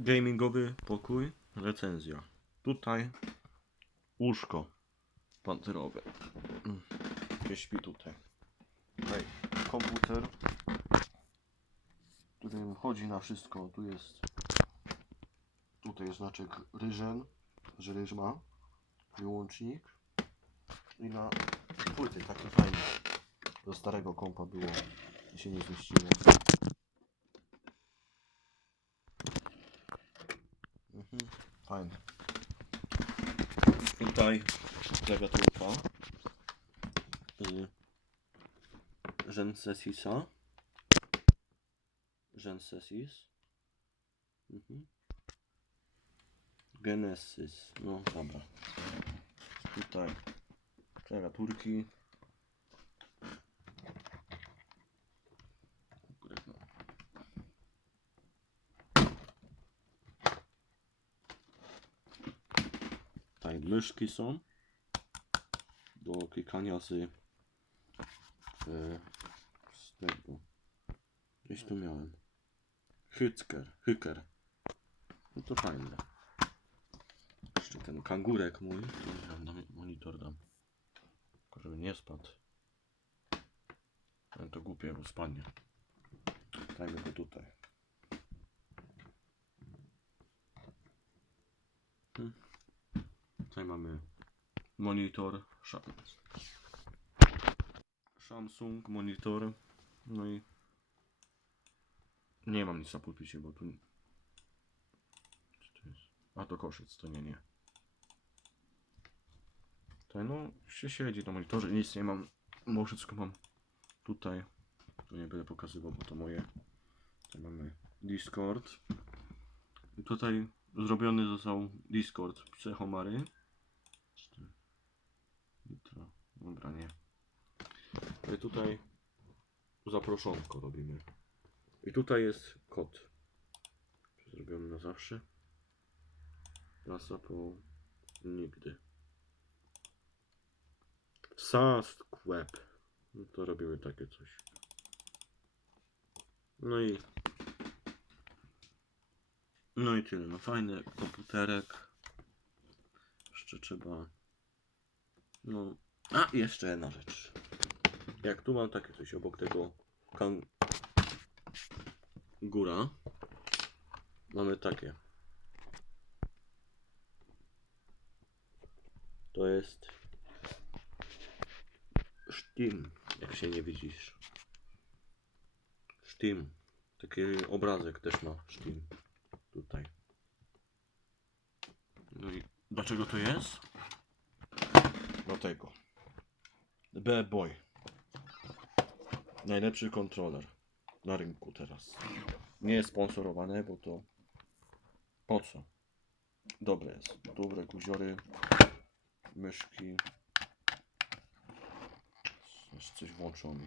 gamingowy pokój, recenzja. Tutaj łóżko. Mm, Gdzieś śpi tutaj. Tutaj komputer, który chodzi na wszystko. Tu jest tutaj jest znaczek ryżen, że ryż ma, wyłącznik i na płyty takie fajne. Do starego kompa było i się nie zmieściło. Mhm, fajne. Tutaj klawiaturka. Y, Gensesisa. Gensesis. Mhm. Genesis. No dobra. Tutaj klawiaturki. Konkretno. Tutaj myszki są do klikania z, e, z tego. Gdzieś tu miałem. Hycker, hyker. No to fajne. Jeszcze ten kangurek mój. Na monitor dam. Tylko żeby nie spadł. Ale to głupie, bo spadnie. Dajmy go tutaj. Hmm. Tutaj mamy monitor Samsung monitor. No i nie mam nic na pulpicie, bo tu? A to koszyc, to nie, nie. Tutaj no się siedzi na monitorze, nic nie mam. Bo wszystko mam tutaj. Tu nie będę pokazywał, bo to moje. Tutaj mamy Discord. I tutaj zrobiony został Discord Psychomary Jutro. Dobra, nie. I tutaj zaproszonko robimy. I tutaj jest kod. Zrobiony na zawsze. Trasa po nigdy. Sast web. No to robimy takie coś. No i no i tyle. No fajny komputerek. Jeszcze trzeba no, a jeszcze jedna rzecz. Jak tu mam takie coś obok tego kan... góra, mamy takie. To jest sztim, jak się nie widzisz. Sztim. Taki obrazek też ma sztim. Tutaj. No i dlaczego to jest? do tego. Bad Boy. Najlepszy kontroler na rynku teraz. Nie jest sponsorowane, bo to po co? Dobre jest. Dobre guziory, myszki. Jest coś włączony.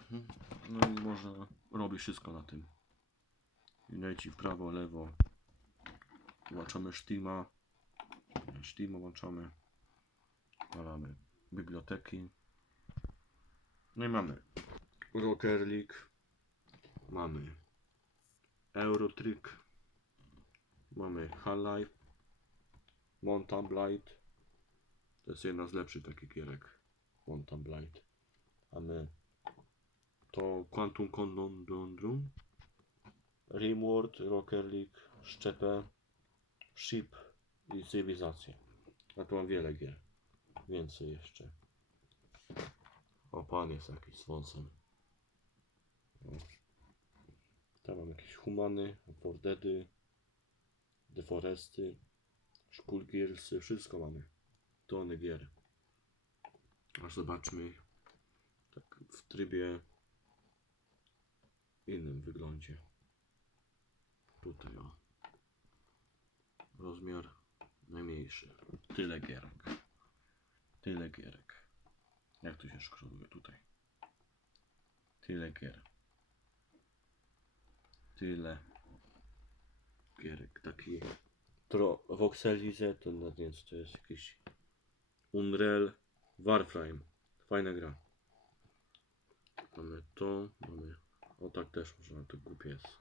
Mhm. No i można robić wszystko na tym. Leci w prawo, lewo. Włączamy Steama. Steama włączamy. Mamy biblioteki. No i mamy Rocker League. Mamy Eurotrick. Mamy Half-Life. Mountain Blight. To jest jedna z lepszych takich gierek. Mountain Blight. Mamy to Quantum Conundrum. Rimworld, Rocker League, Szczepę. Ship i cywilizację. A tu mam wiele gier. Więcej jeszcze. O, pan jest jakiś z. Tam mam jakieś humany, Fordedy, Deforesty, Szkulgiersy, wszystko mamy. Tony gier. Aż zobaczmy tak w trybie innym wyglądzie. Tutaj o rozmiar najmniejszy. Tyle gierek. Tyle gierek. Jak tu się szkroluje tutaj? Tyle gier. Tyle gierek. Taki tro Voxelize to nie to jest jakiś Unreal Warframe. Fajna gra. Mamy to, mamy o tak też możemy, to głupie jest.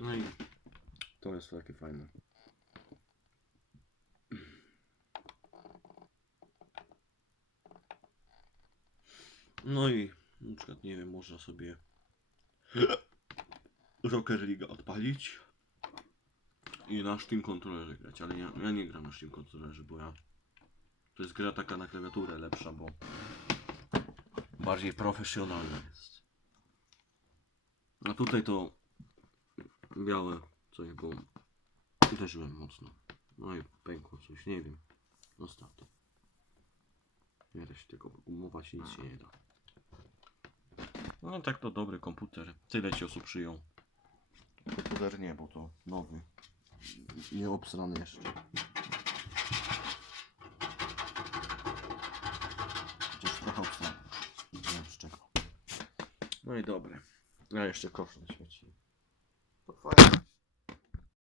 No i to jest takie fajne. No i na przykład, nie wiem, można sobie Rocker League odpalić i na Steam kontrolerze grać, ale ja, ja nie gram na Steam kontrolerze, bo ja to jest gra taka na klawiaturę lepsza, bo bardziej profesjonalna jest. A tutaj to białe coś, bo uderzyłem mocno. No i pękło coś, nie wiem. Zostaw to. Nie da się tego gumować, nic się nie da. No tak to dobry komputer. Tyle ci osób przyjął. Komputer nie, bo to nowy. Nie obsrany jeszcze. Chociaż trochę obsrany. Nie wiem z czego. No i dobre. Ja jeszcze kosz